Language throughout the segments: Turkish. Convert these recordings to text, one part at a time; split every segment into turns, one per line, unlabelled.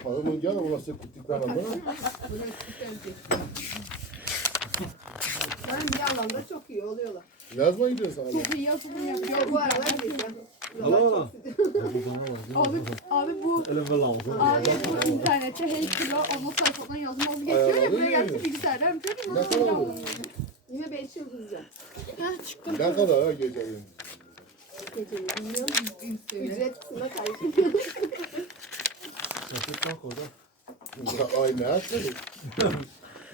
Paramın gel ama size kutlikler ama.
Ben bir alanda çok iyi oluyorlar.
Yazma gidiyorsun sana.
Çok iyi yapımı yapıyor.
Yok bu aralar.
Alo.
Abi, abi bu
Elim ve lazım.
Abi bu internette hey kilo ondan sonra falan yazmamız geçiyor ya buraya geldi bilgisayardan yapıyor ki
Ne
nasıl
kadar?
Yine beş yıldızca.
Heh, çıktım.
Ne kadar ha geceliğin?
Geceyi bilmiyorum. Ücret kısmına karşı.
Koda.
Ay ne yaptın?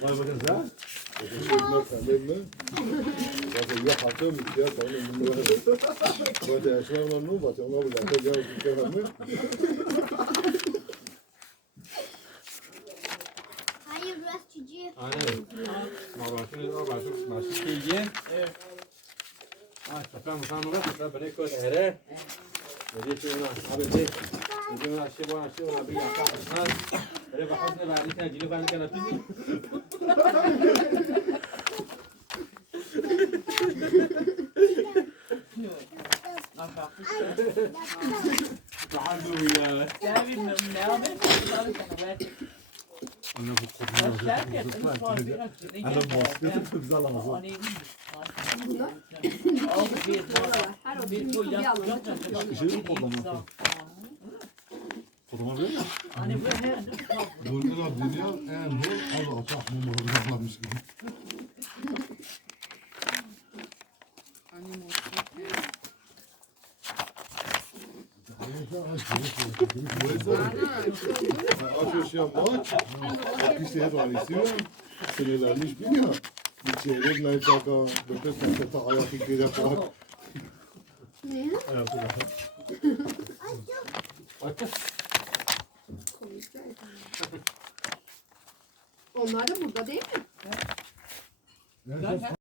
Vay bakın sen.
Var?
Hayır biraz çocuğu.
Aynen. Başı başı kıyıya. Evet. Ah, çapraz mısın mı? Çapraz beni koy ere. Dedi ki ona abi de. Dedi ona şey bana şey ona bir yakar. Ha. Böyle bakın ne var? İçine cilik var kana tuzi. Daha dur ya.
Anne bu kodunu Anne maskesi güzel ama.
Her okulun bir alanda çok iyi.
Bir şey mi? Kodlama biliyor musun?
Durdular dünya en hor az açak mumuru bırakmamış gibi. Açıyor şey yapmak. İşte hep aynı istiyor. Sinirlenmiş biliyor. Bir çeyrek ne taka, böyle konsepte hayatı gerek var.
Hayatı var.
Onlar da burada değil mi?